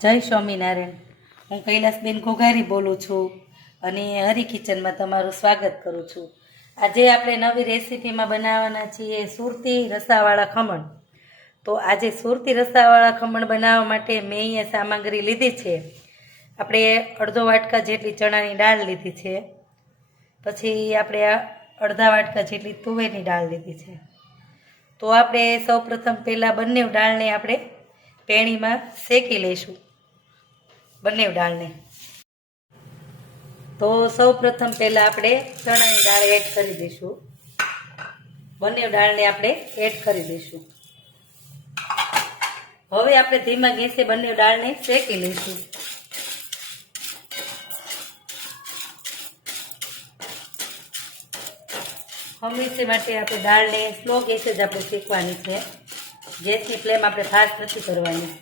જય સ્વામિનારાયણ. હું કૈલાસબેન ઘોઘારી બોલું છું અને હરી કિચનમાં તમારું સ્વાગત કરું છું. આજે આપણે નવી રેસીપીમાં બનાવવાના છીએ સુરતી રસાવાળા ખમણ. તો આજે સુરતી રસાવાળા ખમણ બનાવવા માટે મેં અહીંયા સામગ્રી લીધી છે. આપણે અડધો વાટકા જેટલી ચણાની દાળ લીધી છે, પછી આપણે અડધા વાટકા જેટલી તુવેરની દાળ લીધી છે. તો આપણે સૌપ્રથમ પહેલાં બંને દાળને આપણે પેણીમાં શેકી લઈશું. બંને દાળને તો સૌ પ્રથમ પહેલાં આપણે ચણાની દાળ એડ કરી દઈશું. બંને દાળને આપણે એડ કરી દઈશું. હવે આપણે ધીમા ગેસે બંને દાળને શેકી લઈશું. હંમેશા માટે આપણે દાળને સ્લો ગેસે જ આપણે શેકવાની છે. ગેસની ફ્લેમ આપણે ફાસ્ટ નથી કરવાની.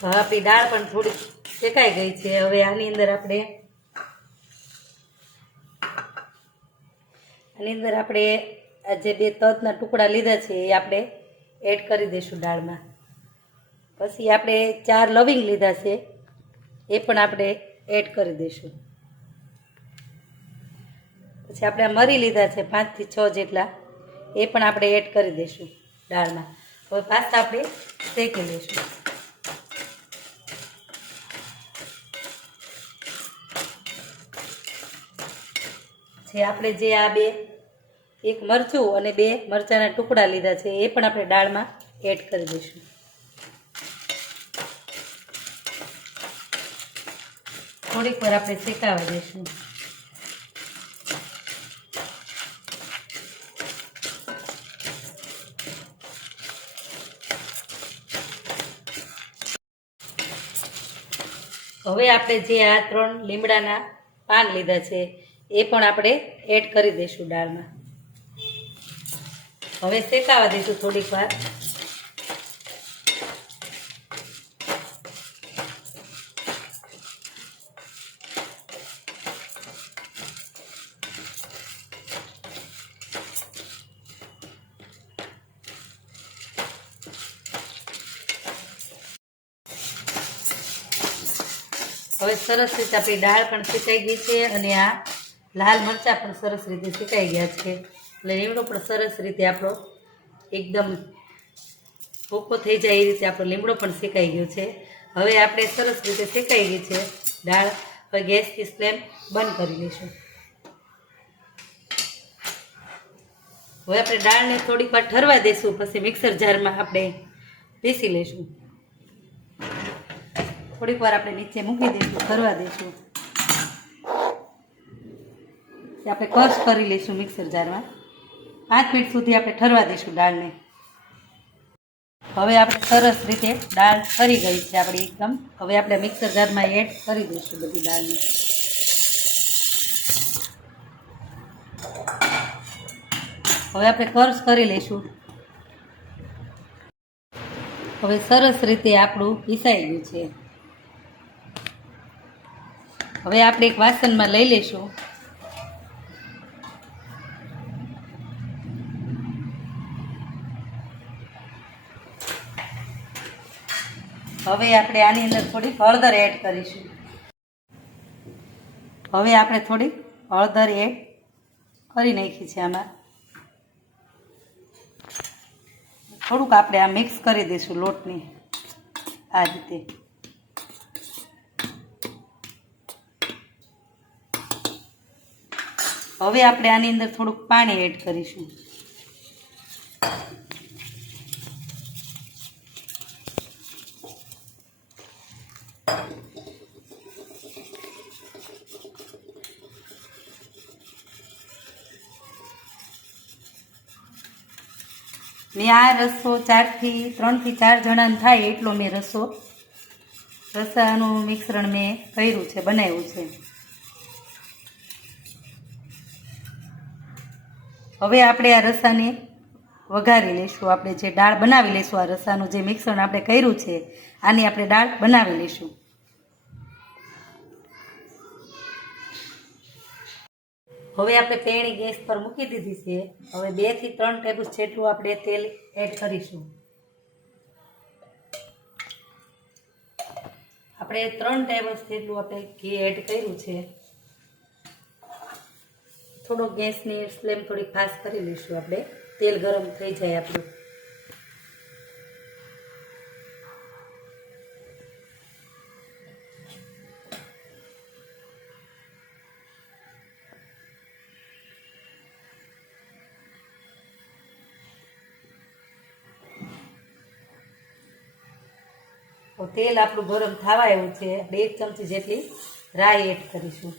હવે આપણી દાળ પણ થોડી શેકાઈ ગઈ છે. હવે આની અંદર આપણે આ જે બે તજના ટુકડા લીધા છે એ આપણે એડ કરી દઈશું દાળમાં. પછી આપણે 4 લવિંગ લીધા છે એ પણ આપણે એડ કરી દઈશું. પછી આપણે આ મરી લીધા છે 5 થી 6 જેટલા, એ પણ આપણે એડ કરી દઈશું દાળમાં. હવે પાછા આપણે શેકી લઈશું. આપણે જે આ એક મરચું અને 2 મરચાના ટુકડા લીધા છે એ પણ આપણે દાળમાં એડ કરી દઈશું. થોડીક વાર આપણે શેકાવા દઈશું. હવે આપણે જે આ 3 લીમડાના પાન લીધા છે એ પણ આપણે એડ કરી દઈશું દાળમાં. હવે શેકાવા દઈશું થોડીક વાર. હવે સરસ રીતે આપણી દાળ પણ શેકાઈ ગઈ છે અને આ લાલ મરચાં પણ સરસ રીતે શેકાઈ ગયા છે. એટલે લીમડો પણ સરસ રીતે આપણો એકદમ ભૂકો થઈ જાય એ રીતે આપણો લીમડો પણ શેકાઈ ગયો છે. હવે આપણે સરસ રીતે શેકાઈ ગઈ છે દાળ. હવે ગેસની ફ્લેમ બંધ કરી લઈશું. હવે આપણે દાળને થોડીક વાર ઠરવા દઈશું, પછી મિક્સર જારમાં આપણે પીસી લઈશું. થોડીક વાર આપણે નીચે મૂકી દઈશું, ઠરવા દઈશું. આપણે ક્રશ કરી લઈશું મિક્સર જારમાં. 5 મિનિટ સુધી આપણે ઠરવા દઈશું દાળને. હવે આપણે સરસ રીતે દાળ ઠરી ગઈ છે આપણી એકદમ. હવે આપણે મિક્સર જારમાં એડ કરી દઈશું બધી દાળને. હવે આપણે ક્રશ કરી લઈશું. હવે સરસ રીતે આપણું પીસાઈ ગયું છે. હવે આપણે એક વાસણમાં લઈ લઈશું. હવે આપણે આની અંદર થોડીક હળદર એડ કરીશું. હવે આપણે થોડીક હળદર એડ કરી નાખી છે આમાં. થોડુંક આપણે આ મિક્સ કરી દઈશું લોટની આ રીતે. હવે આપણે આની અંદર થોડુંક પાણી એડ કરીશું. મેં આ રસો 3 થી 4 જણાને થાય એટલો મેં રસાનું મિશ્રણ મેં કર્યું છે, બનાવ્યું છે. હવે આપણે આ રસાને વઘારી લઈશું. આપણે જે દાળ બનાવી લઈશું, આ રસાનું જે મિશ્રણ આપણે કર્યું છે આની આપણે દાળ બનાવી લઈશું. હવે આપણે પેણી ગેસ પર મૂકી દીધી છે. હવે 2 થી 3 ટેબલ જેટલું આપણે તેલ એડ કરીશું. આપણે 3 ટેબલ જેટલું આપણે ઘી એડ કર્યું છે. થોડો ગેસની ફ્લેમ થોડી ફાસ્ટ કરી લઈશું. આપણે તેલ ગરમ થઈ જાય આપણું. તેલ આપણું ગરમ થવા આવ્યું છે. આપણે 1 ચમચી જેટલી રાઈ એડ કરીશું.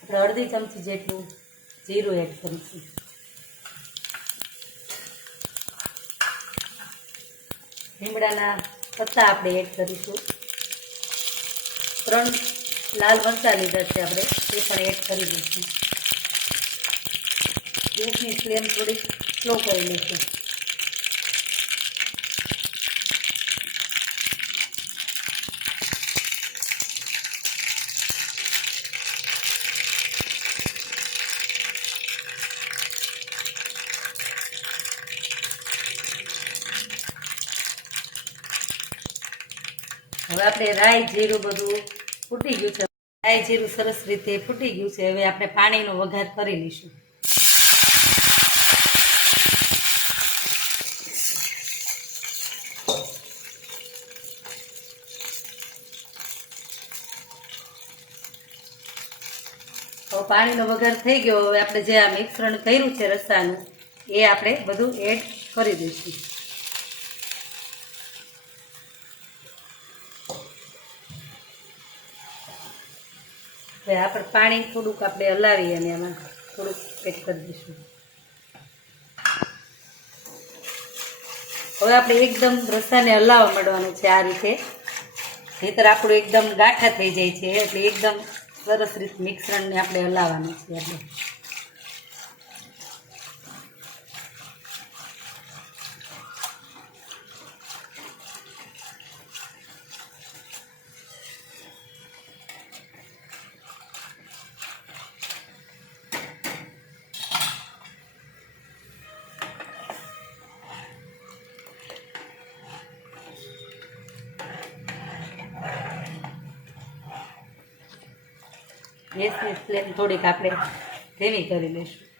આપણે અડધી ચમચી જેટલું જીરું એડ કરીશું. લીમડાના પત્તા આપણે એડ કરીશું. 3 લાલ મરચાં લીધા છે આપણે, એ પણ એડ કરી દઈશું. ગેસની ફ્લેમ થોડી સ્લો કરી લઈશું. હવે આપણે રાઈ જીરું બધું ફૂટી ગયું છે. રાઈ જીરું સરસ રીતે ફૂટી ગયું છે. હવે આપણે પાણીનો વઘાર કરી લઈશું. હવે પાણીનો વઘાર થઈ ગયો. હવે આપણે જે આ મિશ્રણ કર્યું છે રસાનું, એ આપણે બધું એડ કરી દઈશું. હવે આપણે પાણી થોડુંક આપણે હલાવી અને એમાં થોડુંક એડ કરી દઈશું. હવે આપણે એકદમ રસાને હલાવવા માંડવાનું છે આ રીતે, નહીંતર આપણું એકદમ ગાંઠા થઈ જાય છે. એટલે એકદમ સરસ રીતે મિશ્રણને આપણે હલાવવાનું છે. આપણે ગેસની ફ્લેમ થોડીક આપણે ધીમી કરી લઈશું.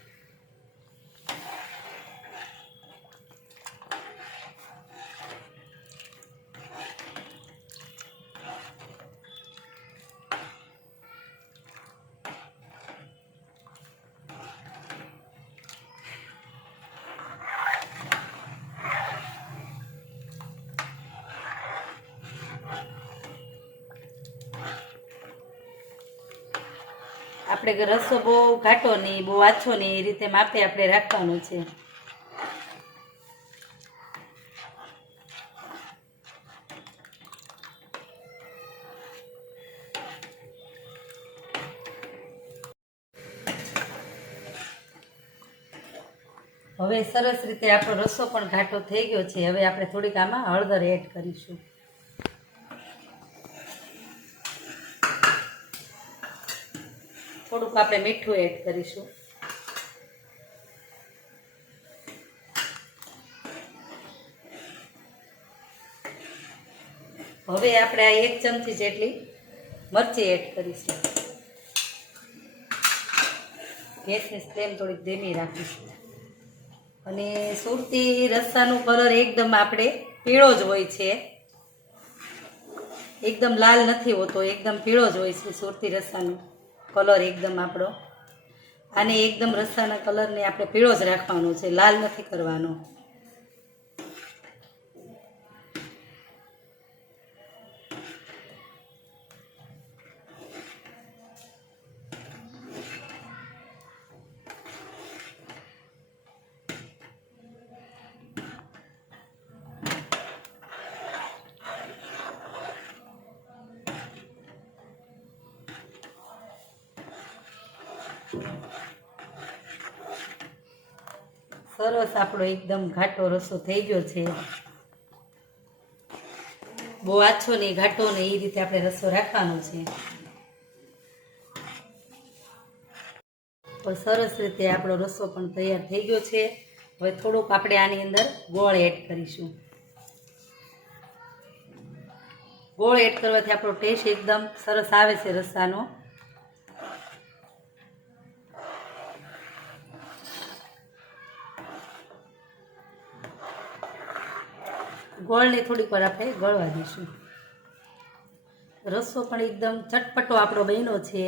આપણે રસો બહુ ઘાટો નહીં, બહુ આછો નહીં, એ રીતે માપે આપણે રાખવાનું છે. હવે સરસ રીતે આપણો રસો પણ ઘાટો થઈ ગયો છે. હવે આપણે થોડીક આમાં હળદર એડ કરીશું. થોડુંક આપણે મીઠું એડ કરીશું. હવે આપણે આ 1 ચમચી જેટલી મરચી એડ કરીશું. ગેસની ફ્લેમ થોડીક ધીમી રાખીશું. અને સુરતી રસાનો કલર એકદમ આપણે પીળો જ હોય છે, એકદમ લાલ નથી હોતો, એકદમ પીળો જ હોય છે સુરતી રસાનો કલર એકદમ આપણો. આને એકદમ રસાના કલરને આપણે પીળો જ રાખવાનો છે, લાલ નથી કરવાનો. સરસ આપણો એકદમ ઘાટો રસો થઈ ગયો છે. બહુ આછો નહીં ઘાટો નહીં, એ રીતે આપણે રસો રાખવાનો છે. તો સરસ રીતે આપણો રસો પણ તૈયાર થઈ ગયો છે. હવે થોડુંક આપણે આની અંદર ગોળ એડ કરીશું. ગોળ એડ કરવાથી આપણો ટેસ્ટ એકદમ સરસ આવે છે રસાનો. ગોળને થોડીક વાર આપણે ગળવા દઈશું. રસો પણ એકદમ ચટપટો આપણો બન્યો છે.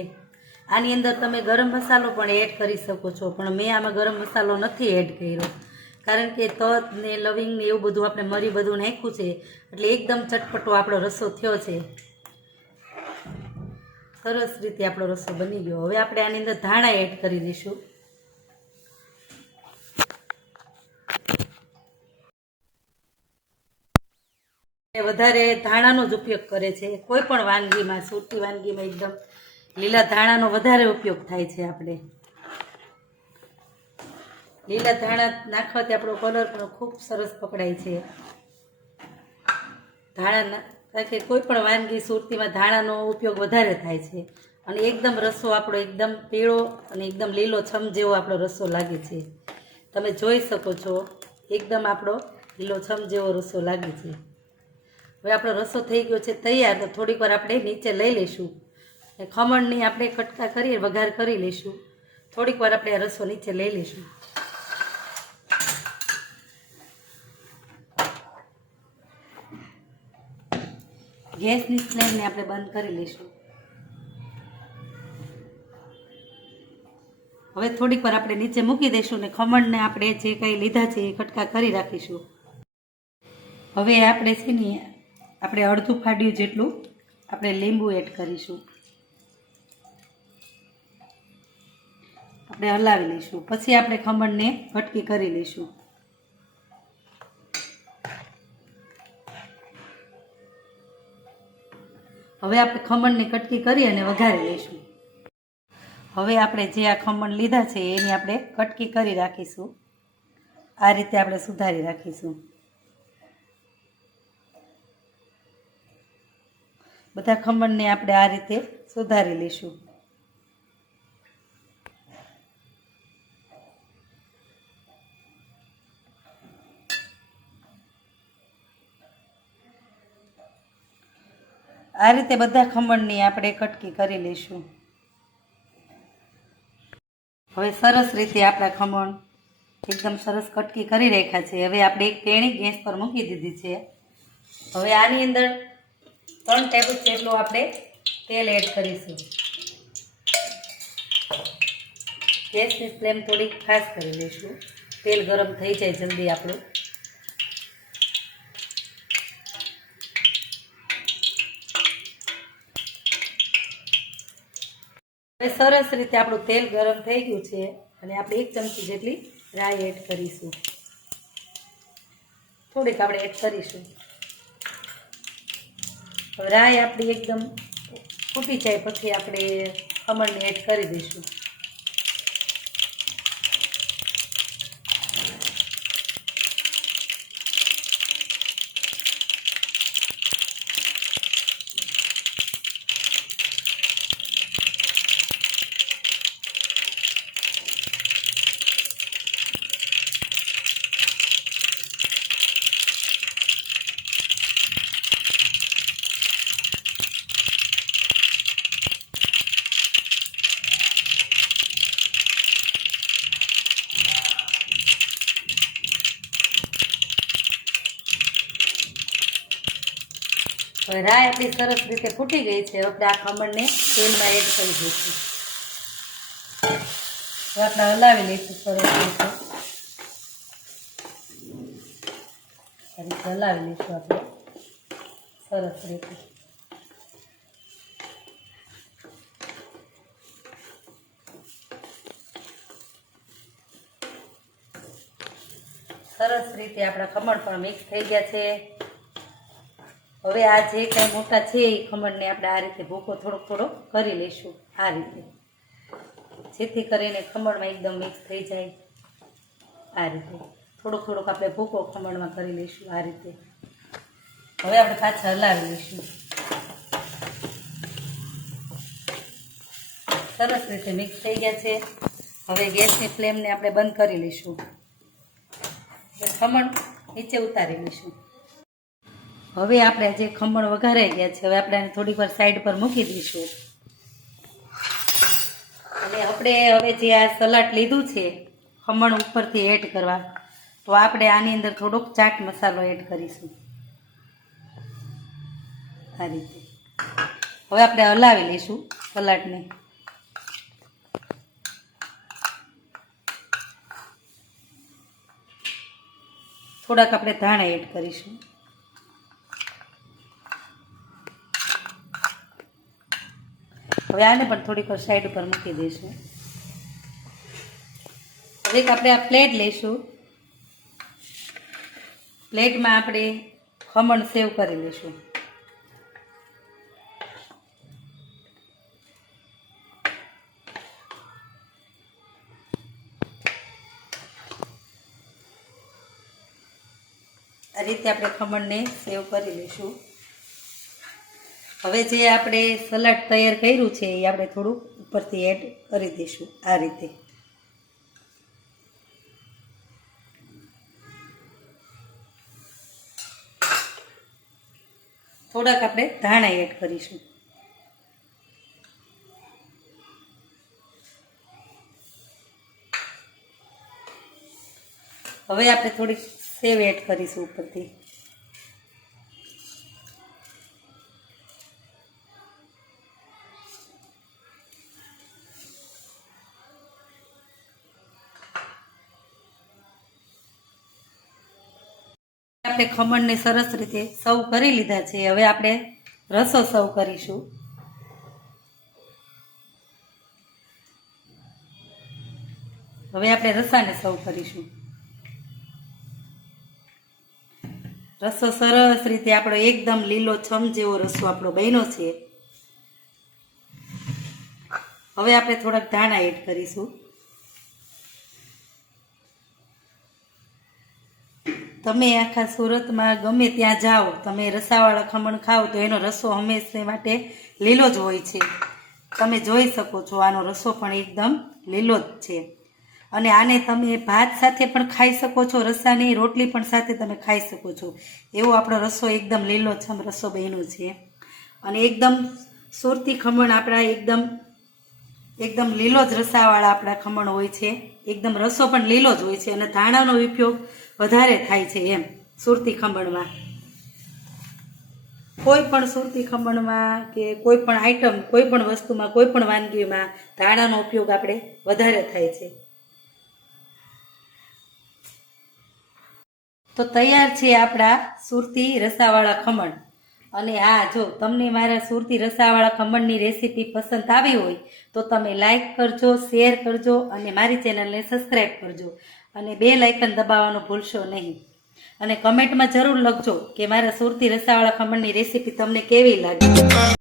આની અંદર તમે ગરમ મસાલો પણ એડ કરી શકો છો, પણ મેં આમાં ગરમ મસાલો નથી એડ કર્યો, કારણ કે તજ ને લવિંગ ને એવું બધું આપણે મરી બધું નાખ્યું છે, એટલે એકદમ ચટપટો આપણો રસો થયો છે. સરસ રીતે આપણો રસો બની ગયો. હવે આપણે આની અંદર ધાણા એડ કરી દઈશું. વધારે ધાણાનો જ ઉપયોગ કરે છે કોઈ પણ વાનગીમાં. સુરતી વાનગીમાં એકદમ લીલા ધાણાનો વધારે ઉપયોગ થાય છે. આપણે લીલા ધાણા નાખવાથી આપણો કલર પણ ખૂબ સરસ પકડાય છે. ધાણા કારણ કે કોઈ પણ વાનગી સુરતીમાં ધાણાનો ઉપયોગ વધારે થાય છે, અને એકદમ રસો આપણો એકદમ પીળો અને એકદમ લીલો છમ જેવો આપણો રસો લાગે છે. તમે જોઈ શકો છો એકદમ આપણો લીલો છમ જેવો રસો લાગે છે. હવે આપણો રસો થઈ ગયો છે તૈયાર. તો થોડીક વાર આપણે નીચે લઈ લઈશું. ખમણની આપણે કટકા કરી વઘાર કરી લઈશું. થોડીક વાર આપણે આ રસો નીચે લઈ લઈશું. ગેસની ફ્લેમને આપણે બંધ કરી લઈશું. હવે થોડીક વાર આપણે નીચે મૂકી દઈશું ને ખમણને આપણે જે કંઈ લીધા છે એ કટકા કરી રાખીશું. હવે આપણે છે ને આપણે અડધું ફાડ્યું જેટલું આપણે લીંબુ એડ કરીશું. આપણે હલાવી લઈશું. પછી આપણે ખમણને કટકી કરી લઈશું. હવે આપણે ખમણને કટકી કરી અને વઘારી લઈશું. હવે આપણે જે આ ખમણ લીધા છે એની આપણે કટકી કરી રાખીશું. આ રીતે આપણે સુધારી રાખીશું. બધા ખમણને આપણે આ રીતે સુધારી લઈશું. આ રીતે બધા ખમણની આપણે કટકી કરી લઈશું. હવે સરસ રીતે આપણા ખમણ એકદમ સરસ કટકી કરી રાખ્યા છે. હવે આપણે એક પેણી ગેસ પર મૂકી દીધી છે. હવે આની અંદર 3 ટેબલ જેટલું આપણે તેલ એડ કરીશું. ગેસની ફ્લેમ થોડી ફાસ્ટ કરી લઈશું. તેલ ગરમ થઈ જાય જલ્દી આપણું. હવે સરસ રીતે આપણું તેલ ગરમ થઈ ગયું છે અને આપણે 1 ચમચી જેટલી રાઈ એડ કરીશું. થોડીક આપણે એડ કરીશું. હવે રાઈ આપણી એકદમ ફૂટી જાય પછી આપણે ખમણને એડ કરી દઈશું. હવે રાઈ આપણી સરસ રીતે ફૂટી ગઈ છે. આપણે આ ખમણને તેલમાં એડ કરી દઈશું. હવે આપણે હલાવી લઈશું સરસ રીતે. આ રીતે હલાવી લઈશું આપણે સરસ રીતે. સરસ રીતે આપણા ખમણ પણ મિક્સ થઈ ગયા છે. હવે આ જે કાંઈ મોટા છે એ ખમણને આપણે આ રીતે ભૂકો થોડોક થોડોક કરી લઈશું. આ રીતે જેથી કરીને ખમણમાં એકદમ મિક્સ થઈ જાય. આ રીતે થોડોક થોડોક આપણે ભૂકો ખમણમાં કરી લઈશું. આ રીતે હવે આપણે પાછા હલાવી લઈશું. સરસ રીતે મિક્સ થઈ ગયા છે. હવે ગેસની ફ્લેમને આપણે બંધ કરી લઈશું. ખમણ નીચે ઉતારી લઈશું. હવે આપણે જે ખમણ વઘારાઈ ગયા છે હવે આપણે આને થોડીક વાર સાઈડ પર મૂકી દઈશું. અને આપણે હવે જે આ સલાડ લીધું છે ખમણ ઉપરથી એડ કરવા, તો આપણે આની અંદર થોડોક ચાટ મસાલો એડ કરીશું. આ રીતે હવે આપણે હલાવી લઈશું સલાડને. થોડાક આપણે ધાણા એડ કરીશું. હવે આને પણ થોડીક વાર સાઈડ ઉપર મૂકી દઈશું. હવે આપણે આ પ્લેટ લઈશું. પ્લેટમાં આપણે ખમણ સેવ કરી લઈશું. આ રીતે આપણે ખમણને સેવ કરી લઈશું. હવે જે આપણે સલાડ તૈયાર કર્યું છે એ આપણે થોડુંક ઉપરથી એડ કરી દઈશું. આ રીતે થોડાક આપણે ધાણા એડ કરીશું. હવે આપણે થોડીક સેવ એડ કરીશું ઉપરથી. આપણે ખમણને સરસ રીતે સર્વ કરી લીધા છે. હવે આપણે રસો સર્વ કરીશું. હવે આપણે રસાને સર્વ કરીશું. રસો સરસ રીતે આપણો એકદમ લીલો છમ જેવો રસો આપણો બન્યો છે. હવે આપણે થોડાક ધાણા એડ કરીશું. તમે આખા સુરતમાં ગમે ત્યાં જાઓ, તમે રસાવાળા ખમણ ખાઓ તો એનો રસો હંમેશા માટે લીલો જ હોય છે. તમે જોઈ શકો છો આનો રસો પણ એકદમ લીલો જ છે. અને આને તમે ભાત સાથે પણ ખાઈ શકો છો, રસાની રોટલી પણ સાથે તમે ખાઈ શકો છો. એવો આપણો રસો એકદમ લીલોછમ રસો બન્યો છે. અને એકદમ સુરતી ખમણ આપણા એકદમ લીલો જ રસાવાળા આપણા ખમણ હોય છે. એકદમ રસો પણ લીલો જ હોય છે અને ધાણાનો ઉપયોગ વધારે થાય છે. એમ સુરતી ખમણમાં કોઈ પણ સુરતી ખમણમાં કે કોઈ પણ આઈટમ, કોઈ પણ વસ્તુમાં, કોઈ પણ વાનગીમાં ધાણાનો ઉપયોગ આપણે વધારે થાય છે. તો તૈયાર છે આપણા સુરતી રસાવાળા ખમણ. અને હા, જો તમને મારા સુરતી રસાવાળા ખમણની રેસીપી પસંદ આવી હોય તો તમે લાઈક કરજો, શેર કરજો અને મારી ચેનલને સબસ્ક્રાઈબ કરજો. અને બેલ આઇકન દબાવવાનું ભૂલશો નહીં. અને કમેન્ટમાં જરૂર લખજો કે મારા સુરતી રસાવાળા ખમણની રેસીપી તમને કેવી લાગી.